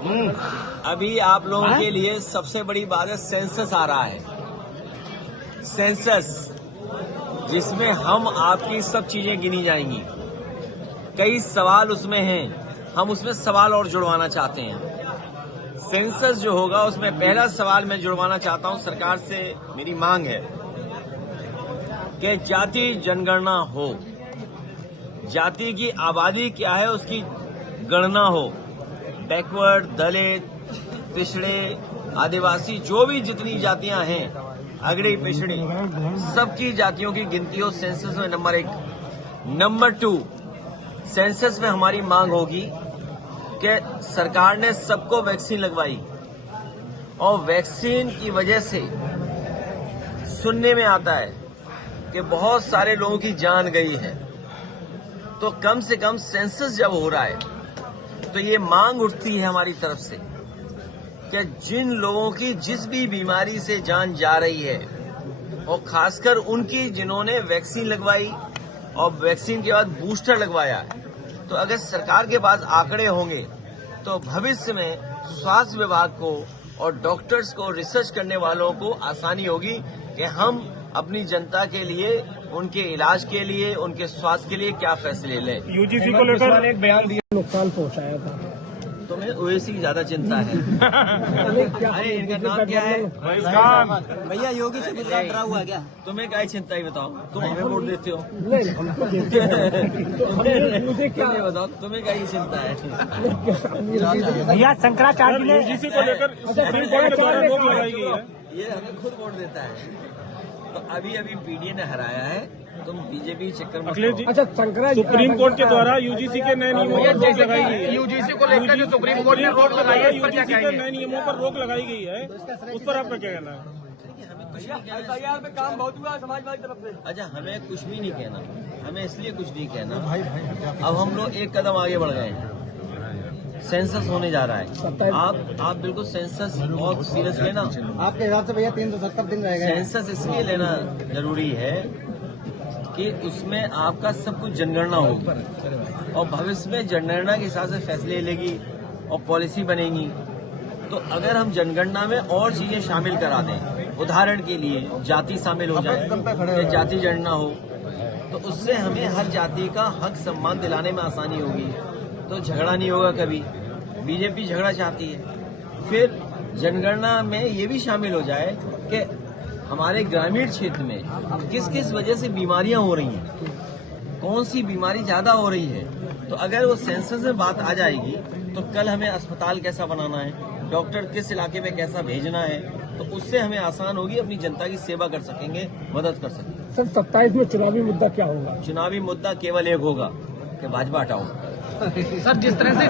अभी आप लोगों के लिए सबसे बड़ी बात है, सेंसस आ रहा है। सेंसस जिसमें हम आपकी सब चीजें गिनी जाएंगी। कई सवाल उसमें हैं, हम उसमें सवाल और जुड़वाना चाहते हैं। सेंसस जो होगा उसमें पहला सवाल मैं जुड़वाना चाहता हूं, सरकार से मेरी मांग है कि जाति जनगणना हो। जाति की आबादी क्या है उसकी गणना हो। बैकवर्ड, दलित, पिछड़े, आदिवासी, जो भी जितनी जातियां हैं, अगड़ी पिछड़ी, सबकी जातियों की गिनती हो सेंसस में। नंबर 1। नंबर 2, सेंसस में हमारी मांग होगी कि सरकार ने सबको वैक्सीन लगवाई और वैक्सीन की वजह से सुनने में आता है कि बहुत सारे लोगों की जान गई है। तो कम से कम सेंसस जब हो रहा है तो ये मांग उठती है हमारी तरफ से कि जिन लोगों की जिस भी बीमारी से जान जा रही है, और खासकर उनकी जिन्होंने वैक्सीन लगवाई और वैक्सीन के बाद बूस्टर लगवाया, तो अगर सरकार के पास आंकड़े होंगे तो भविष्य में स्वास्थ्य विभाग को और डॉक्टर्स को, रिसर्च करने वालों को आसानी होगी कि हम अपनी जनता के लिए, उनके इलाज के लिए, उनके स्वास्थ्य के लिए क्या फैसले लें। यूजीसी को लेकर एक बयान दिया, नुकसान पहुंचाया था। तुम्हें ओवैसी की ज्यादा चिंता है। अरे इनका नाम क्या है? भैया योगी से गुजरात डरा हुआ क्या? तुम्हें क्या चिंता है बताओ? तुम हमें वोट देते हो? तुम्हें बताओ, तुम्हें क्या चिंता है? भैया शंकराचार्य ने यूजीसी को लेकर सुप्रीम कोर्ट के द्वारा रोक लगाई गई है। ये हमें खुद वोट देता है। तो अभी पीडीए ने हराया है, तुम बीजेपी चक्कर में। अखिलेश जी, अच्छा, सुप्रीम कोर्ट के द्वारा यूजीसी के नए नियमों पर रोक लगाई गई है। यूजीसी को लेकर जो सुप्रीम कोर्ट ने रोक लगाई है, यूजीसी के नए नियमों पर रोक लगाई गई है, उस पर आपका क्या कहना है? एफआईआर पे काम बहुत हुआ है समाजवादी तरफ से। अच्छा, हमें कुछ भी नहीं कहना, हमें इसलिए कुछ नहीं कहना। अब हम लोग एक कदम आगे बढ़ गए हैं, सेंसस होने जा रहा है। आप बिल्कुल सेंसस बहुत सीरियस लेना। आपके हिसाब से भैया 370 दिन रहेगा। सेंसस इसलिए लेना जरूरी है कि उसमें आपका सब कुछ जनगणना होगी और भविष्य में जनगणना के हिसाब से फैसले लेगी और पॉलिसी बनेगी। तो अगर हम जनगणना में और चीजें शामिल करा दें, उदाहरण के लिए जाति शामिल हो जाए, जाति जनगणना हो, तो उससे हमें हर जाति का हक सम्मान दिलाने में आसानी होगी। तो झगड़ा नहीं होगा कभी। बीजेपी झगड़ा चाहती है। फिर जनगणना में ये भी शामिल हो जाए कि हमारे ग्रामीण क्षेत्र में किस किस वजह से बीमारियां हो रही हैं, कौन सी बीमारी ज्यादा हो रही है। तो अगर वो सेंसस में बात आ जाएगी तो कल हमें अस्पताल कैसा बनाना है, डॉक्टर किस इलाके में कैसा भेजना है, तो उससे हमें आसान होगी, अपनी जनता की सेवा कर सकेंगे, मदद कर सकेंगे। सर, 27 में चुनावी मुद्दा क्या होगा? चुनावी मुद्दा केवल एक होगा कि भाजपा हटाओ। सर, जिस तरह से